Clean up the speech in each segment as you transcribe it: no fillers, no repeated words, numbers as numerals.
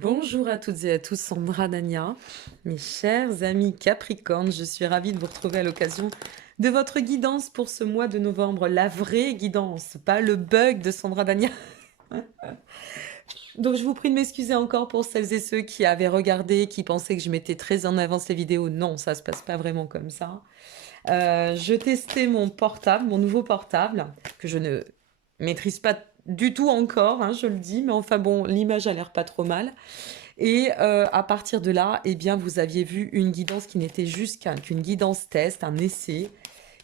Bonjour à toutes et à tous, Sandra Dania, mes chers amis Capricorne, je suis ravie de vous retrouver à l'occasion de votre guidance pour ce mois de novembre, la vraie guidance, pas le bug de Sandra Dania. Donc je vous prie de m'excuser encore pour celles et ceux qui avaient regardé, qui pensaient que je mettais très en avance les vidéos. Non, ça se passe pas vraiment comme ça. Je testais mon portable, mon nouveau portable, que je ne maîtrise pas du tout encore, hein, je le dis, mais enfin bon, l'image a l'air pas trop mal. Et à partir de là, eh bien, vous aviez vu une guidance qui n'était juste qu'une guidance test, un essai.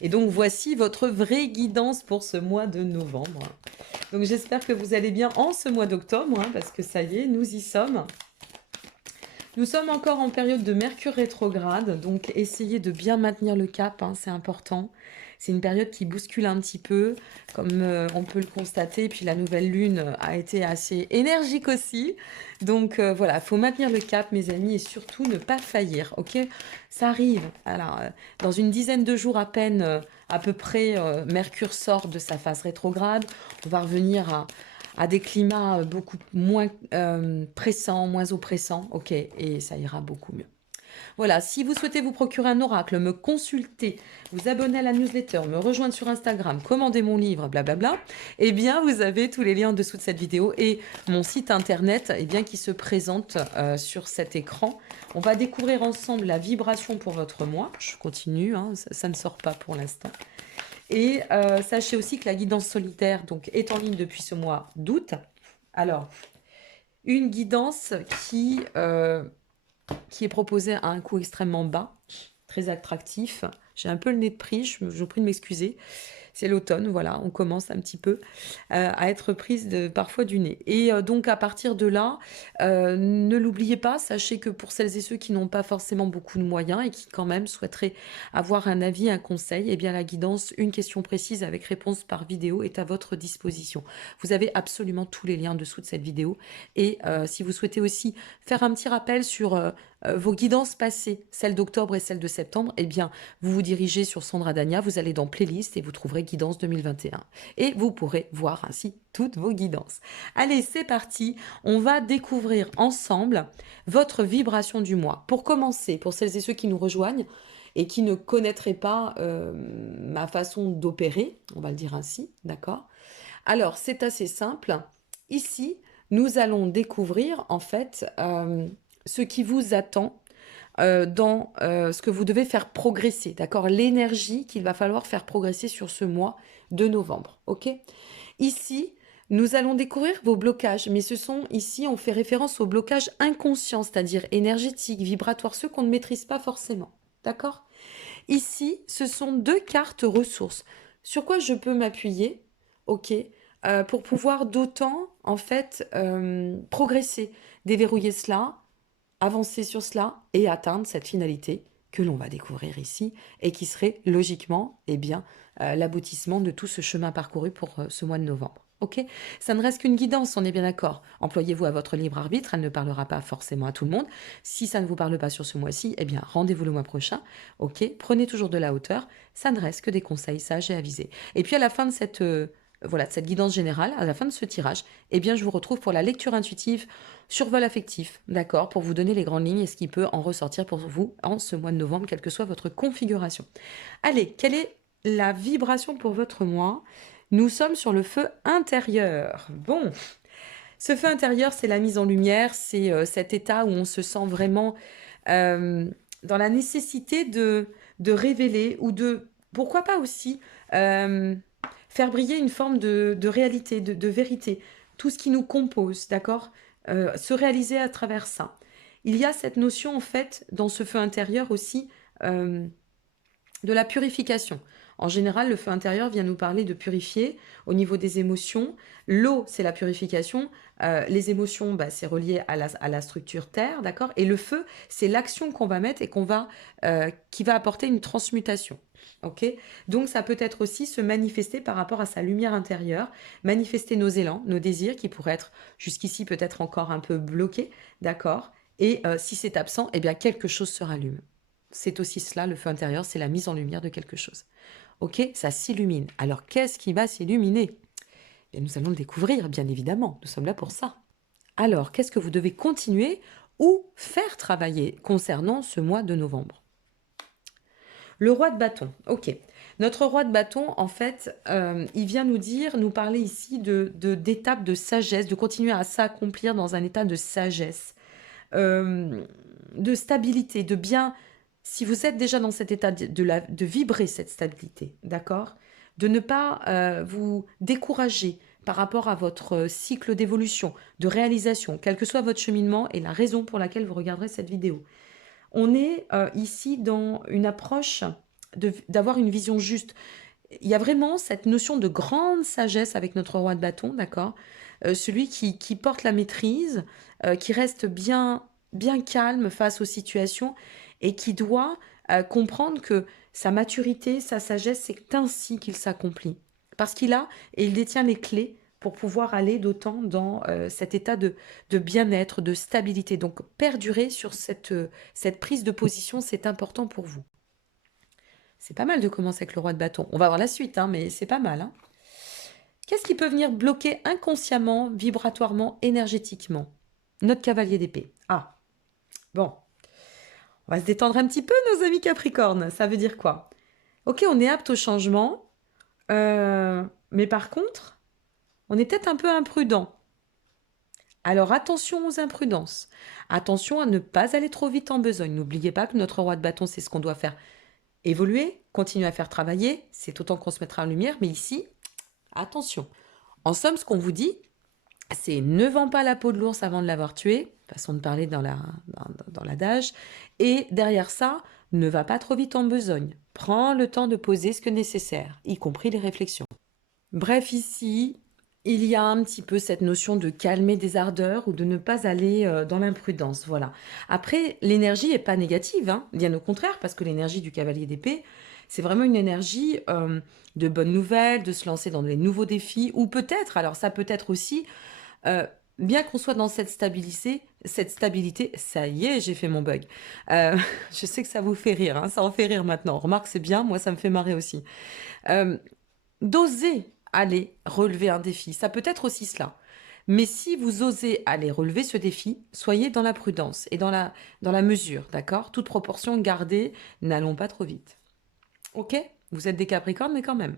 Et donc voici votre vraie guidance pour ce mois de novembre. Donc j'espère que vous allez bien en ce mois d'octobre, hein, parce que ça y est, nous y sommes. Nous sommes encore en période de Mercure rétrograde, donc essayez de bien maintenir le cap, hein, c'est important. C'est une période qui bouscule un petit peu, comme on peut le constater. Puis la nouvelle lune a été assez énergique aussi. Donc voilà, il faut maintenir le cap, mes amis, et surtout ne pas faillir, ok? Ça arrive. Alors, dans une dizaine de jours à peu près, Mercure sort de sa phase rétrograde. On va revenir à des climats beaucoup moins pressants, moins oppressants, ok? Et ça ira beaucoup mieux. Voilà, si vous souhaitez vous procurer un oracle, me consulter, vous abonner à la newsletter, me rejoindre sur Instagram, commander mon livre, blablabla, eh bien, vous avez tous les liens en dessous de cette vidéo et mon site internet eh bien, qui se présente sur cet écran. On va découvrir ensemble la vibration pour votre mois. Je continue, hein, ça ne sort pas pour l'instant. Et sachez aussi que la guidance solitaire donc, est en ligne depuis ce mois d'août. Alors, une guidance qui est proposée à un coût extrêmement bas, très attractif. J'ai un peu le nez de prise, je vous prie de m'excuser. C'est l'automne, voilà, on commence un petit peu à être prise parfois du nez. Et donc à partir de là, ne l'oubliez pas, sachez que pour celles et ceux qui n'ont pas forcément beaucoup de moyens et qui quand même souhaiteraient avoir un avis, un conseil, eh bien la guidance, une question précise avec réponse par vidéo est à votre disposition. Vous avez absolument tous les liens en dessous de cette vidéo. Et si vous souhaitez aussi faire un petit rappel sur vos guidances passées, celles d'octobre et celles de septembre, eh bien, vous vous dirigez sur Sandra Dania, vous allez dans Playlist et vous trouverez Guidance 2021. Et vous pourrez voir ainsi toutes vos guidances. Allez, c'est parti. On va découvrir ensemble votre vibration du mois. Pour commencer, pour celles et ceux qui nous rejoignent et qui ne connaîtraient pas ma façon d'opérer, on va le dire ainsi, d'accord? Alors, c'est assez simple. Ici, nous allons découvrir en fait ce qui vous attend dans ce que vous devez faire progresser, d'accord? L'énergie qu'il va falloir faire progresser sur ce mois de novembre, ok? Ici, nous allons découvrir vos blocages, mais ce sont ici, on fait référence aux blocages inconscients, c'est-à-dire énergétiques, vibratoires, ceux qu'on ne maîtrise pas forcément, d'accord? Ici, ce sont deux cartes ressources. Sur quoi je peux m'appuyer, ok, pour pouvoir d'autant, en fait, progresser, déverrouiller cela, avancer sur cela et atteindre cette finalité que l'on va découvrir ici et qui serait logiquement eh bien, l'aboutissement de tout ce chemin parcouru pour ce mois de novembre. Ok, ça ne reste qu'une guidance, on est bien d'accord. Employez-vous à votre libre arbitre, elle ne parlera pas forcément à tout le monde. Si ça ne vous parle pas sur ce mois-ci, eh bien rendez-vous le mois prochain. Ok, prenez toujours de la hauteur. Ça ne reste que des conseils sages et avisés. Et puis à la fin de cette voilà, de cette guidance générale, à la fin de ce tirage, eh bien, je vous retrouve pour la lecture intuitive survol affectif, d'accord, pour vous donner les grandes lignes et ce qui peut en ressortir pour vous en ce mois de novembre, quelle que soit votre configuration. Allez, quelle est la vibration pour votre mois? Nous sommes sur le feu intérieur. Bon, ce feu intérieur, c'est la mise en lumière, c'est cet état où on se sent vraiment euh, dans la nécessité de révéler ou de, pourquoi pas aussi, euh, faire briller une forme de réalité, de vérité, tout ce qui nous compose, d'accord? Se réaliser à travers ça. Il y a cette notion, en fait, dans ce feu intérieur aussi, euh, de la purification. En général, le feu intérieur vient nous parler de purifier au niveau des émotions. L'eau, c'est la purification. Les émotions, bah, c'est relié à la structure terre, d'accord? Et le feu, c'est l'action qu'on va mettre et qui va apporter une transmutation. Ok? Donc, ça peut être aussi se manifester par rapport à sa lumière intérieure, manifester nos élans, nos désirs qui pourraient être jusqu'ici peut-être encore un peu bloqués, d'accord? Et si c'est absent, eh bien, quelque chose se rallume. C'est aussi cela, le feu intérieur, c'est la mise en lumière de quelque chose. Ok, ça s'illumine. Alors qu'est-ce qui va s'illuminer? Eh nous allons le découvrir, bien évidemment. Nous sommes là pour ça. Alors, qu'est-ce que vous devez continuer ou faire travailler concernant ce mois de novembre? Le roi de bâton, ok. Notre roi de bâton, en fait, il vient nous parler ici d'étapes de sagesse, de continuer à s'accomplir dans un état de sagesse, de stabilité, de bien, si vous êtes déjà dans cet état de vibrer cette stabilité, d'accord? De ne pas vous décourager par rapport à votre cycle d'évolution, de réalisation, quel que soit votre cheminement et la raison pour laquelle vous regarderez cette vidéo. On est ici dans une approche d'avoir une vision juste. Il y a vraiment cette notion de grande sagesse avec notre roi de bâton, d'accord? Celui qui porte la maîtrise, qui reste bien calme face aux situations et qui doit comprendre que sa maturité, sa sagesse, c'est ainsi qu'il s'accomplit. Parce qu'il a et il détient les clés pour pouvoir aller d'autant dans cet état de bien-être, de stabilité. Donc, perdurer sur cette prise de position, c'est important pour vous. C'est pas mal de commencer avec le roi de bâton. On va voir la suite, hein, mais c'est pas mal. Hein. Qu'est-ce qui peut venir bloquer inconsciemment, vibratoirement, énergétiquement? Notre cavalier d'épée. Ah, bon. On va se détendre un petit peu, nos amis Capricorne. Ça veut dire quoi? Ok, on est apte au changement, mais par contre, on est peut-être un peu imprudent. Alors attention aux imprudences. Attention à ne pas aller trop vite en besogne. N'oubliez pas que notre roi de bâton, c'est ce qu'on doit faire évoluer, continuer à faire travailler. C'est autant qu'on se mettra en lumière, mais ici, attention. En somme, ce qu'on vous dit, c'est ne vends pas la peau de l'ours avant de l'avoir tué, façon de parler dans l'adage. Et derrière ça, ne va pas trop vite en besogne. Prends le temps de poser ce que nécessaire, y compris les réflexions. Bref, ici, il y a un petit peu cette notion de calmer des ardeurs ou de ne pas aller dans l'imprudence. Voilà. Après, l'énergie n'est pas négative, hein, bien au contraire, parce que l'énergie du cavalier d'épée, c'est vraiment une énergie de bonnes nouvelles, de se lancer dans des nouveaux défis, ou peut-être, alors ça peut être aussi, euh, bien qu'on soit dans cette stabilité, ça y est, j'ai fait mon bug. Je sais que ça vous fait rire, hein, ça en fait rire maintenant. Remarque, c'est bien, moi ça me fait marrer aussi. Euh, D'oser aller relever un défi. Ça peut être aussi cela. Mais si vous osez aller relever ce défi, soyez dans la prudence et dans la mesure, d'accord? Toute proportion gardée, n'allons pas trop vite. Ok? Vous êtes des Capricornes, mais quand même,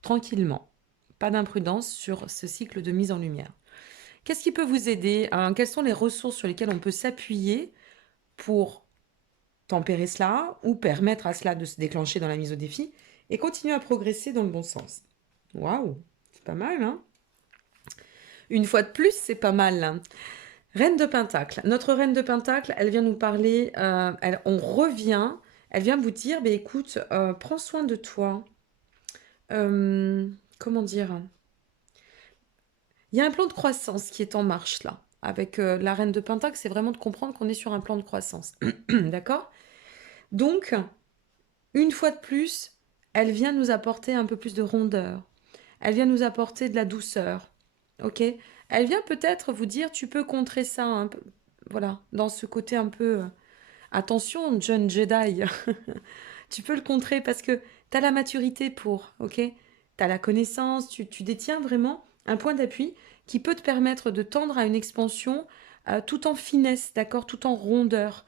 tranquillement. Pas d'imprudence sur ce cycle de mise en lumière. Qu'est-ce qui peut vous aider, hein? Quelles sont les ressources sur lesquelles on peut s'appuyer pour tempérer cela ou permettre à cela de se déclencher dans la mise au défi et continuer à progresser dans le bon sens? Waouh, c'est pas mal, hein? Une fois de plus, c'est pas mal. Hein. Reine de Pentacle. Notre Reine de Pentacle, elle vient nous parler, on revient, elle vient vous dire, bah, écoute, prends soin de toi. Comment dire? Il y a un plan de croissance qui est en marche là. Avec la Reine de Pentacle, c'est vraiment de comprendre qu'on est sur un plan de croissance. D'accord? Donc, une fois de plus, elle vient nous apporter un peu plus de rondeur. Elle vient nous apporter de la douceur. Ok? Elle vient peut-être vous dire, tu peux contrer ça un peu. Voilà, dans ce côté un peu. Attention, jeune Jedi. Tu peux le contrer parce que tu as la maturité pour. Ok? Tu as la connaissance, tu détiens vraiment un point d'appui qui peut te permettre de tendre à une expansion tout en finesse, d'accord? Tout en rondeur.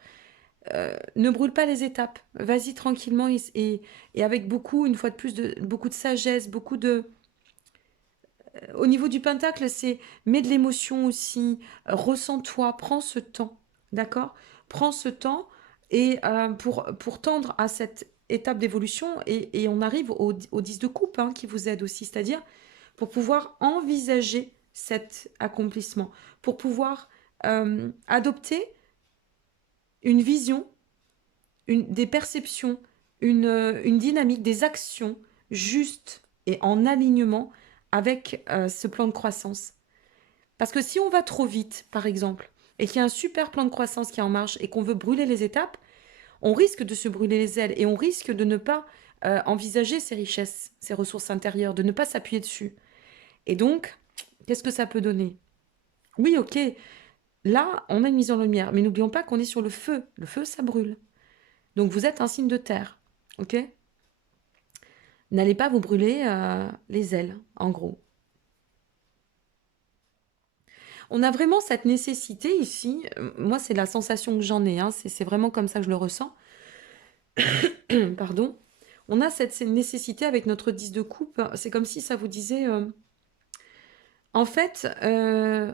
Ne brûle pas les étapes. Vas-y tranquillement et avec beaucoup, une fois de plus, beaucoup de sagesse, beaucoup de. Au niveau du pentacle, c'est mets de l'émotion aussi, ressens-toi, prends ce temps, d'accord? Prends ce temps et pour tendre à cette étape d'évolution et on arrive au 10 de coupe hein, qui vous aide aussi, c'est-à-dire pour pouvoir envisager cet accomplissement, pour pouvoir adopter une vision, des perceptions, une dynamique, des actions justes et en alignement avec ce plan de croissance. Parce que si on va trop vite, par exemple, et qu'il y a un super plan de croissance qui est en marche et qu'on veut brûler les étapes, on risque de se brûler les ailes et on risque de ne pas envisager ces richesses, ces ressources intérieures, de ne pas s'appuyer dessus. Et donc, qu'est-ce que ça peut donner? Oui, ok, là, on a une mise en lumière, mais n'oublions pas qu'on est sur le feu. Le feu, ça brûle. Donc vous êtes un signe de terre, ok? N'allez pas vous brûler les ailes, en gros. On a vraiment cette nécessité ici, moi c'est la sensation que j'en ai, hein, c'est vraiment comme ça que je le ressens, pardon. On a cette nécessité avec notre 10 de coupe, c'est comme si ça vous disait, en fait,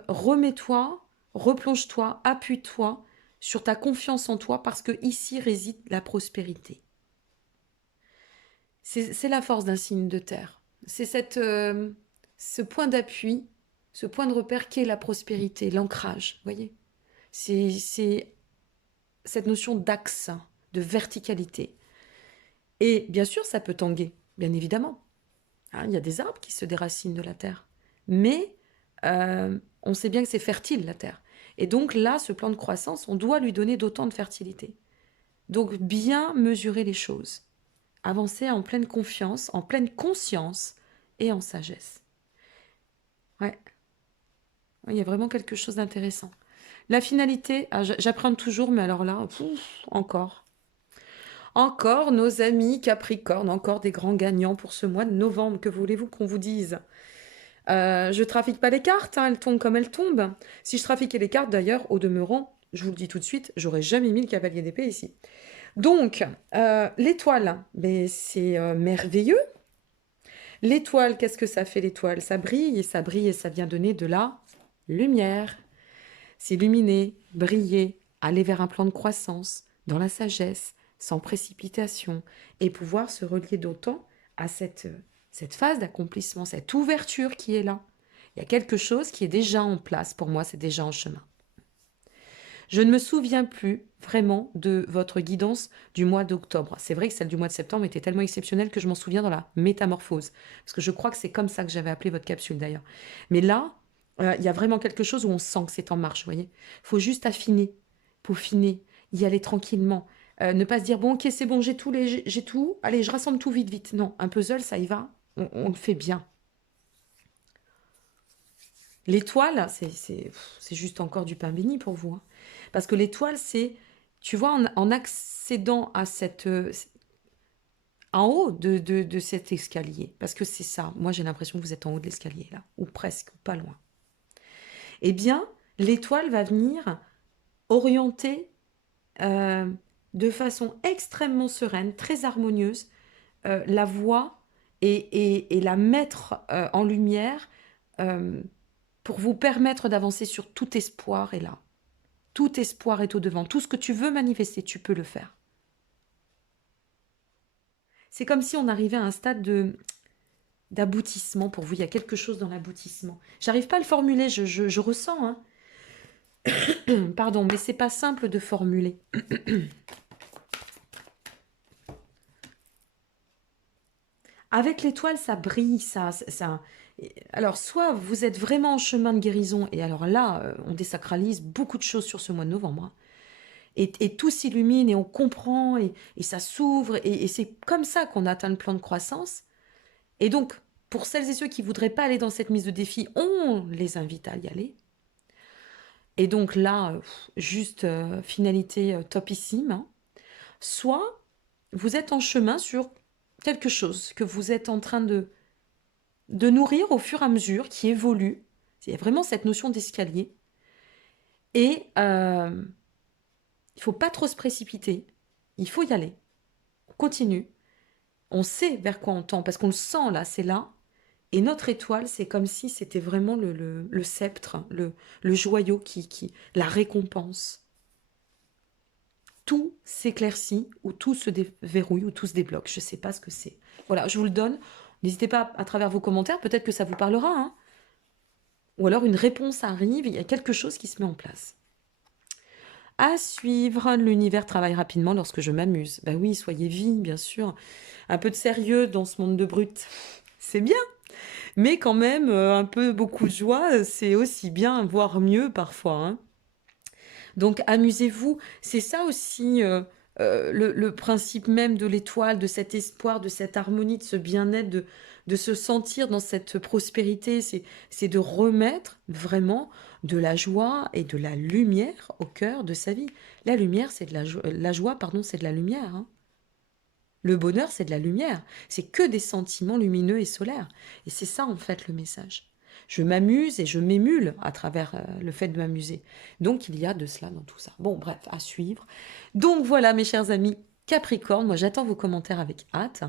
remets-toi, replonge-toi, appuie-toi sur ta confiance en toi parce que ici réside la prospérité. C'est la force d'un signe de terre. C'est ce point d'appui, ce point de repère qu'est la prospérité, l'ancrage, vous voyez. C'est cette notion d'axe, de verticalité. Et bien sûr, ça peut tanguer, bien évidemment. Hein, il y a des arbres qui se déracinent de la terre. Mais on sait bien que c'est fertile, la terre. Et donc là, ce plan de croissance, on doit lui donner d'autant de fertilité. Donc bien mesurer les choses. Avancer en pleine confiance, en pleine conscience et en sagesse. Ouais, il y a vraiment quelque chose d'intéressant. La finalité, j'apprends toujours, mais alors là, encore. Encore nos amis Capricorne, encore des grands gagnants pour ce mois de novembre. Que voulez-vous qu'on vous dise? Je trafique pas les cartes, hein, elles tombent comme elles tombent. Si je trafiquais les cartes, d'ailleurs, au demeurant, je vous le dis tout de suite, j'aurais jamais mis le cavalier d'épée ici. Donc, l'étoile, ben, c'est merveilleux. L'étoile, qu'est-ce que ça fait l'étoile? Ça brille et ça vient donner de la lumière. S'illuminer, briller, aller vers un plan de croissance, dans la sagesse, sans précipitation, et pouvoir se relier d'autant à cette phase d'accomplissement, cette ouverture qui est là. Il y a quelque chose qui est déjà en place, pour moi c'est déjà en chemin. Je ne me souviens plus vraiment de votre guidance du mois d'octobre. C'est vrai que celle du mois de septembre était tellement exceptionnelle que je m'en souviens dans la métamorphose. Parce que je crois que c'est comme ça que j'avais appelé votre capsule d'ailleurs. Mais là, il y a vraiment quelque chose où on sent que c'est en marche, vous voyez. Il faut juste affiner, peaufiner, y aller tranquillement. Ne pas se dire, bon, ok, c'est bon, j'ai tout, j'ai tout, allez, je rassemble tout vite, vite. Non, un puzzle, ça y va, on le fait bien. L'étoile, c'est juste encore du pain béni pour vous, hein. Parce que l'étoile, c'est, tu vois, en accédant à en haut de cet escalier, parce que c'est ça, moi j'ai l'impression que vous êtes en haut de l'escalier, là, ou presque, ou pas loin. Eh bien, l'étoile va venir orienter de façon extrêmement sereine, très harmonieuse, la voie et la mettre en lumière euh, pour vous permettre d'avancer sur tout espoir est là. Tout espoir est au-devant. Tout ce que tu veux manifester, tu peux le faire. C'est comme si on arrivait à un stade d'aboutissement pour vous. Il y a quelque chose dans l'aboutissement. J'arrive pas à le formuler, je ressens, hein. Pardon, mais c'est pas simple de formuler. Avec l'étoile, ça brille, ça. Alors, soit vous êtes vraiment en chemin de guérison, et alors là, on désacralise beaucoup de choses sur ce mois de novembre, hein. Et tout s'illumine, et on comprend, et ça s'ouvre, et c'est comme ça qu'on atteint le plan de croissance. Et donc, pour celles et ceux qui voudraient pas aller dans cette mise de défi, on les invite à y aller. Et donc là, juste finalité topissime, hein. Soit vous êtes en chemin sur quelque chose que vous êtes en train de nourrir au fur et à mesure, qui évolue. Il y a vraiment cette notion d'escalier. Et il faut pas trop se précipiter. Il faut y aller. On continue. On sait vers quoi on tend, parce qu'on le sent là, c'est là. Et notre étoile, c'est comme si c'était vraiment le sceptre, le joyau la récompense. Tout s'éclaircit, ou tout se déverrouille, ou tout se débloque. Je ne sais pas ce que c'est. Voilà, je vous le donne. N'hésitez pas à travers vos commentaires, peut-être que ça vous parlera, hein. Ou alors une réponse arrive, il y a quelque chose qui se met en place. À suivre, l'univers travaille rapidement lorsque je m'amuse. Ben oui, soyez vie, bien sûr. Un peu de sérieux dans ce monde de brutes, c'est bien. Mais quand même, un peu beaucoup de joie, c'est aussi bien, voire mieux parfois, hein. Donc amusez-vous, c'est ça aussi le principe même de l'étoile, de cet espoir, de cette harmonie, de ce bien-être, de se sentir dans cette prospérité, c'est de remettre vraiment de la joie et de la lumière au cœur de sa vie. La lumière, c'est de la joie, pardon, c'est de la lumière, hein. Le bonheur, c'est de la lumière. C'est que des sentiments lumineux et solaires. Et c'est ça, en fait, le message. Je m'amuse et je m'émule à travers le fait de m'amuser. Donc, il y a de cela dans tout ça. Bon, bref, à suivre. Donc, voilà, mes chers amis. Capricorne, moi j'attends vos commentaires avec hâte.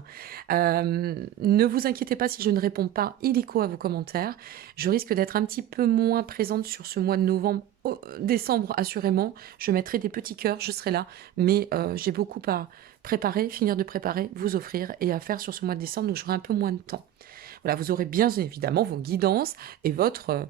Ne vous inquiétez pas si je ne réponds pas illico à vos commentaires. Je risque d'être un petit peu moins présente sur ce mois de novembre. Décembre, assurément, je mettrai des petits cœurs, je serai là. Mais j'ai beaucoup à préparer, finir de préparer, vous offrir et à faire sur ce mois de décembre, donc j'aurai un peu moins de temps. Voilà, vous aurez bien évidemment vos guidances et voilà,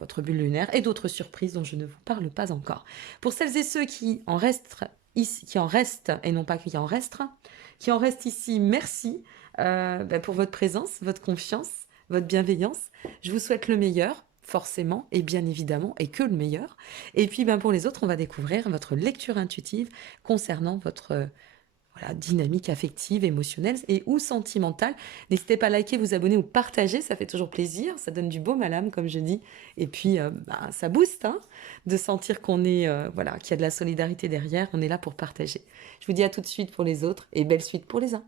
votre bulle lunaire et d'autres surprises dont je ne vous parle pas encore. Pour celles et ceux qui en restent ici, qui en restent et non pas qui en restreint, qui en restent ici, merci pour votre présence, votre confiance, votre bienveillance. Je vous souhaite le meilleur, forcément, et bien évidemment, et que le meilleur. Et puis pour les autres, on va découvrir votre lecture intuitive concernant votre voilà, dynamique affective, émotionnelle et ou sentimentale. N'hésitez pas à liker, vous abonner ou partager, ça fait toujours plaisir, ça donne du baume à l'âme, comme je dis. Et puis, ça booste hein, de sentir qu'on est, voilà, qu'il y a de la solidarité derrière, on est là pour partager. Je vous dis à tout de suite pour les autres et belle suite pour les uns.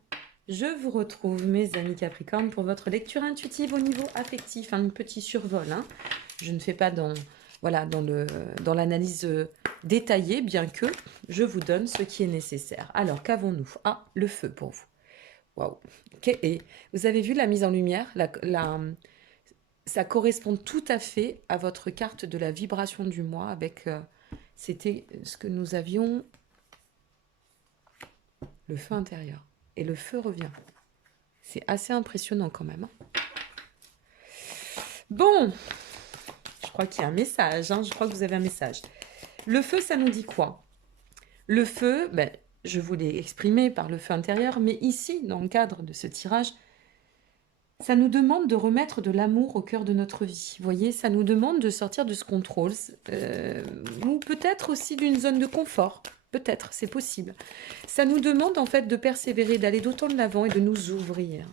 Je vous retrouve, mes amis Capricorne, pour votre lecture intuitive au niveau affectif, un petit survol. Hein. Je ne fais pas voilà, dans l'analyse détaillée, bien que je vous donne ce qui est nécessaire. Alors, qu'avons-nous? Ah, le feu pour vous. Waouh. Et vous avez vu la mise en lumière ça correspond tout à fait à votre carte de la vibration du mois avec... C'était ce que nous avions... Le feu intérieur. Et le feu revient. C'est assez impressionnant quand même. Hein. Bon, je crois qu'il y a un message. Hein. Je crois que vous avez un message. Le feu, ça nous dit quoi? Le feu, je vous l'ai exprimé par le feu intérieur, mais ici, dans le cadre de ce tirage, ça nous demande de remettre de l'amour au cœur de notre vie. Vous voyez, ça nous demande de sortir de ce contrôle, ou peut-être aussi d'une zone de confort. Peut-être, c'est possible. Ça nous demande en fait de persévérer, d'aller d'autant de l'avant et de nous ouvrir.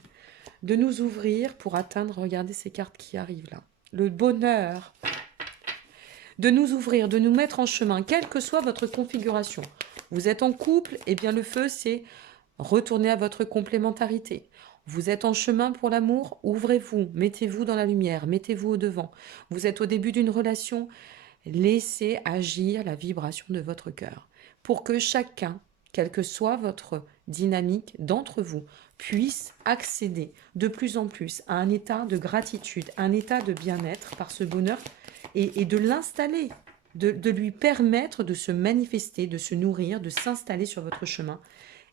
De nous ouvrir pour atteindre, regardez ces cartes qui arrivent là. Le bonheur. De nous ouvrir, de nous mettre en chemin, quelle que soit votre configuration. Vous êtes en couple, eh bien le feu, c'est retourner à votre complémentarité. Vous êtes en chemin pour l'amour, ouvrez-vous, mettez-vous dans la lumière, mettez-vous au devant. Vous êtes au début d'une relation, laissez agir la vibration de votre cœur. Pour que chacun, quelle que soit votre dynamique d'entre vous, puisse accéder de plus en plus à un état de gratitude, un état de bien-être par ce bonheur et de l'installer, de lui permettre de se manifester, de se nourrir, de s'installer sur votre chemin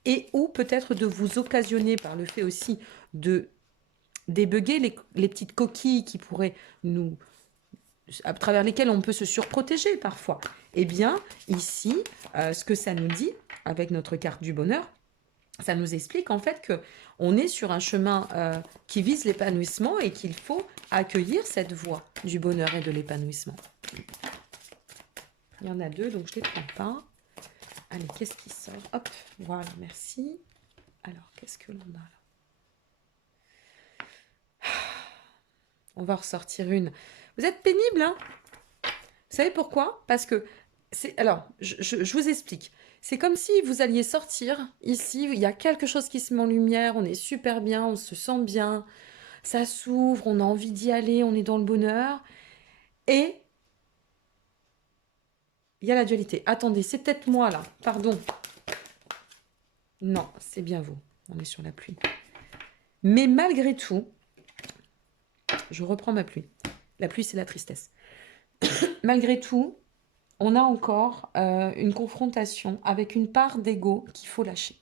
et ou peut-être de vous occasionner par le fait aussi de débugger les petites coquilles qui pourraient à travers lesquelles on peut se surprotéger parfois. Eh bien, ici, ce que ça nous dit, avec notre carte du bonheur, ça nous explique en fait qu'on est sur un chemin qui vise l'épanouissement et qu'il faut accueillir cette voie du bonheur et de l'épanouissement. Il y en a deux, donc je ne les prends pas. Allez, qu'est-ce qui sort? Hop, voilà, merci. Alors, qu'est-ce que l'on a là? On va ressortir une. Vous êtes pénible, hein? Vous savez pourquoi? Parce que, alors, je vous explique. C'est comme si vous alliez sortir, ici, il y a quelque chose qui se met en lumière, on est super bien, on se sent bien, ça s'ouvre, on a envie d'y aller, on est dans le bonheur. Et il y a la dualité. Attendez, c'est peut-être moi là, pardon. Non, c'est bien vous, on est sur la pluie. Mais malgré tout, je reprends ma pluie. La pluie, c'est la tristesse. Malgré tout, on a encore une confrontation avec une part d'ego qu'il faut lâcher.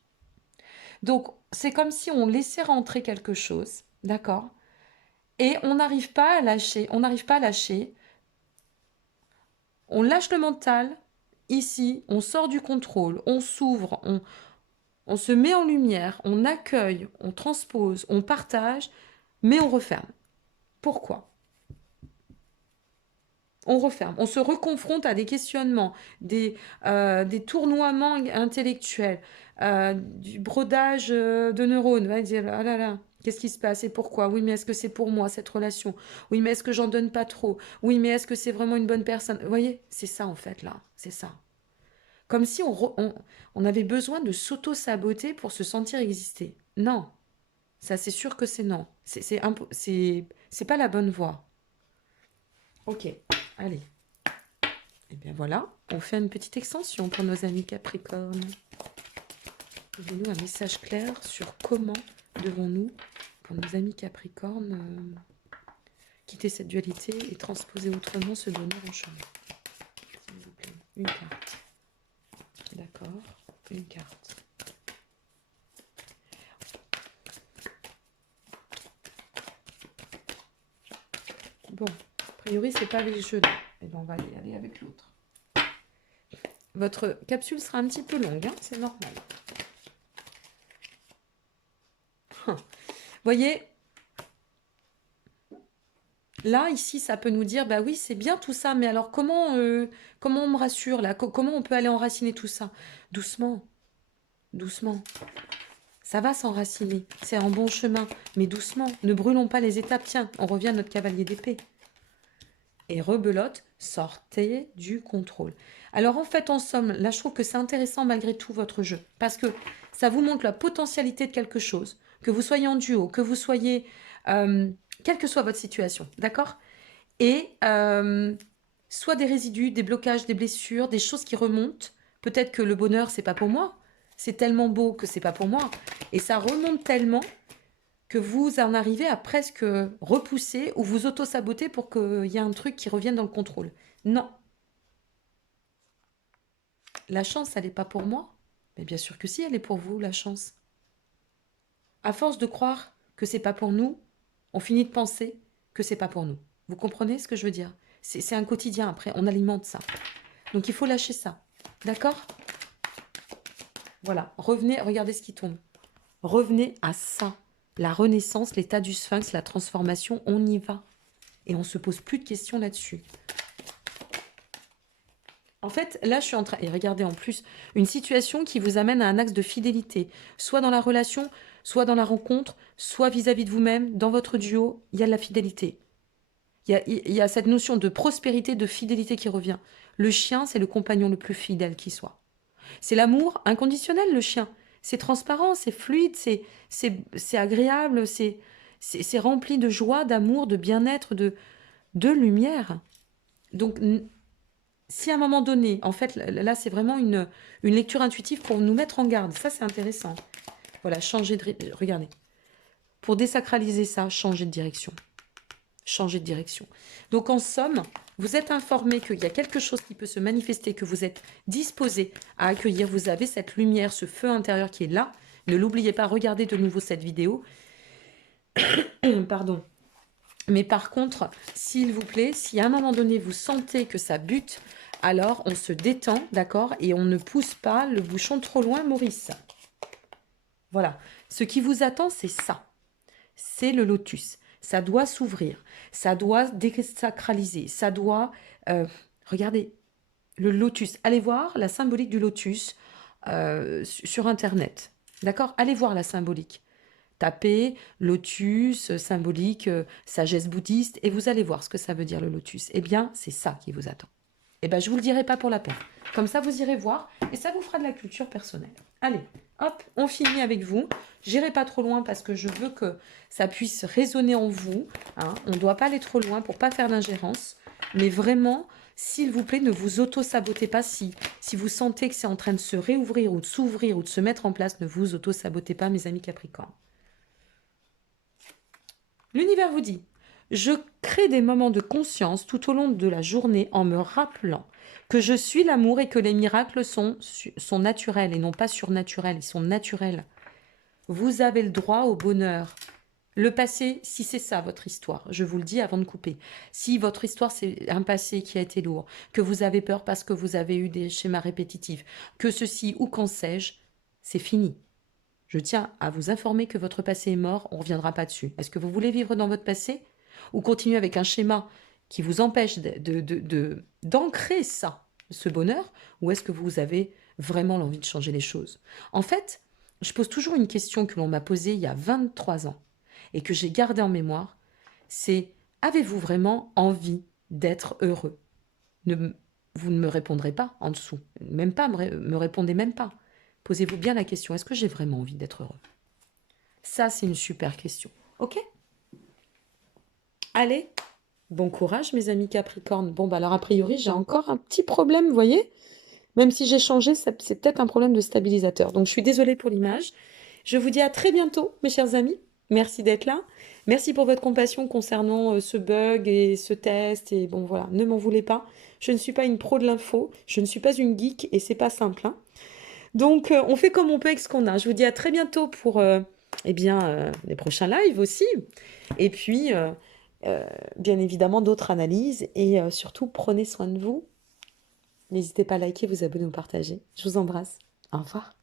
Donc, c'est comme si on laissait rentrer quelque chose, d'accord? Et on n'arrive pas à lâcher, on n'arrive pas à lâcher. On lâche le mental, ici, on sort du contrôle, on s'ouvre, on se met en lumière, on accueille, on transpose, on partage, mais on referme. Pourquoi? On referme, on se reconfronte à des questionnements, des tournoiements intellectuels, du brodage de neurones. Va dire, ah là là, qu'est-ce qui se passe et pourquoi? Oui, mais est-ce que c'est pour moi cette relation? Oui, mais est-ce que j'en donne pas trop? Oui, mais est-ce que c'est vraiment une bonne personne? Vous voyez, c'est ça en fait là, c'est ça. Comme si on avait besoin de s'auto-saboter pour se sentir exister. Non, ça c'est sûr que c'est non. C'est pas la bonne voie. Ok, allez. Et bien voilà, on fait une petite extension pour nos amis Capricorne. Donnez-nous un message clair sur comment devons-nous, pour nos amis Capricorne, quitter cette dualité et transposer autrement ce bonheur en chemin. S'il vous plaît, une carte. D'accord, une carte. Bon, a priori, c'est pas avec jeu là. Et bien, on va aller avec l'autre. Votre capsule sera un petit peu longue, hein, c'est normal. Voyez, là, ici, ça peut nous dire, bah oui, c'est bien tout ça, mais alors comment on me rassure là? Comment on peut aller enraciner tout ça? Doucement, doucement. Ça va s'enraciner, c'est un bon chemin, mais doucement. Ne brûlons pas les étapes. Tiens, on revient à notre cavalier d'épée. Et rebelote, sortez du contrôle. Alors en fait, en somme, là, je trouve que c'est intéressant malgré tout votre jeu, parce que ça vous montre la potentialité de quelque chose, que vous soyez en duo, que vous soyez, quelle que soit votre situation, d'accord? Et soit des résidus, des blocages, des blessures, des choses qui remontent. Peut-être que le bonheur, c'est pas pour moi. C'est tellement beau que c'est pas pour moi. Et ça remonte tellement que vous en arrivez à presque repousser ou vous auto-saboter pour qu'il y ait un truc qui revienne dans le contrôle. Non. La chance, elle n'est pas pour moi. Mais bien sûr que si, elle est pour vous, la chance. À force de croire que c'est pas pour nous, on finit de penser que c'est pas pour nous. Vous comprenez ce que je veux dire? C'est un quotidien après, on alimente ça. Donc il faut lâcher ça. D'accord? Voilà, revenez, regardez ce qui tombe. Revenez à ça. La renaissance, l'état du sphinx, la transformation, on y va. Et on ne se pose plus de questions là-dessus. En fait, là, je suis en train... Et regardez en plus, une situation qui vous amène à un axe de fidélité. Soit dans la relation, soit dans la rencontre, soit vis-à-vis de vous-même, dans votre duo, il y a de la fidélité. Il y a cette notion de prospérité, de fidélité qui revient. Le chien, c'est le compagnon le plus fidèle qui soit. C'est l'amour inconditionnel, le chien. C'est transparent, c'est fluide, c'est agréable, c'est rempli de joie, d'amour, de bien-être, de lumière. Donc, si à un moment donné, en fait, là, c'est vraiment une lecture intuitive pour nous mettre en garde. Ça, c'est intéressant. Voilà, changer de... Regardez. Pour désacraliser ça, changer de direction. Changer de direction. Donc, en somme, vous êtes informé qu'il y a quelque chose qui peut se manifester, que vous êtes disposé à accueillir. Vous avez cette lumière, ce feu intérieur qui est là. Ne l'oubliez pas, regardez de nouveau cette vidéo. Pardon. Mais par contre, s'il vous plaît, si à un moment donné, vous sentez que ça bute, alors on se détend, d'accord? Et on ne pousse pas le bouchon trop loin, Maurice. Voilà. Ce qui vous attend, c'est ça. C'est le lotus. Ça doit s'ouvrir. Ça doit désacraliser. Ça doit... regardez, le lotus. Allez voir la symbolique du lotus sur Internet. D'accord? Allez voir la symbolique. Tapez lotus, symbolique, sagesse bouddhiste, et vous allez voir ce que ça veut dire le lotus. Eh bien, c'est ça qui vous attend. Eh bien, je ne vous le dirai pas pour la peine. Comme ça, vous irez voir, et ça vous fera de la culture personnelle. Allez, hop, on finit avec vous. J'irai pas trop loin parce que je veux que ça puisse résonner en vous. Hein. On ne doit pas aller trop loin pour pas faire d'ingérence. Mais vraiment, s'il vous plaît, ne vous auto-sabotez pas. Si vous sentez que c'est en train de se réouvrir ou de s'ouvrir ou de se mettre en place, ne vous auto-sabotez pas, mes amis Capricorne. L'univers vous dit, je crée des moments de conscience tout au long de la journée en me rappelant que je suis l'amour et que les miracles sont naturels et non pas surnaturels, ils sont naturels. Vous avez le droit au bonheur. Le passé, si c'est ça votre histoire, je vous le dis avant de couper, si votre histoire c'est un passé qui a été lourd, que vous avez peur parce que vous avez eu des schémas répétitifs, que ceci ou qu'en sais-je, c'est fini. Je tiens à vous informer que votre passé est mort, on ne reviendra pas dessus. Est-ce que vous voulez vivre dans votre passé ou continuer avec un schéma qui vous empêche d'ancrer ça, ce bonheur, ou est-ce que vous avez vraiment l'envie de changer les choses? En fait, je pose toujours une question que l'on m'a posée il y a 23 ans et que j'ai gardée en mémoire, c'est avez-vous vraiment envie d'être heureux? Vous ne me répondrez pas en dessous, même pas, me répondez même pas. Posez-vous bien la question, est-ce que j'ai vraiment envie d'être heureux? Ça, c'est une super question. Ok? Allez, Bon courage, mes amis Capricorne. Bon, bah alors, a priori, j'ai encore un petit problème, vous voyez? Même si j'ai changé, c'est peut-être un problème de stabilisateur. Donc, je suis désolée pour l'image. Je vous dis à très bientôt, mes chers amis. Merci d'être là. Merci pour votre compassion concernant ce bug et ce test. Et bon, voilà, ne m'en voulez pas. Je ne suis pas une pro de l'info. Je ne suis pas une geek et c'est pas simple, hein. Donc, on fait comme on peut avec ce qu'on a. Je vous dis à très bientôt pour les prochains lives aussi. Et puis, bien évidemment, d'autres analyses. Et surtout, prenez soin de vous. N'hésitez pas à liker, vous abonner ou partager. Je vous embrasse. Au revoir.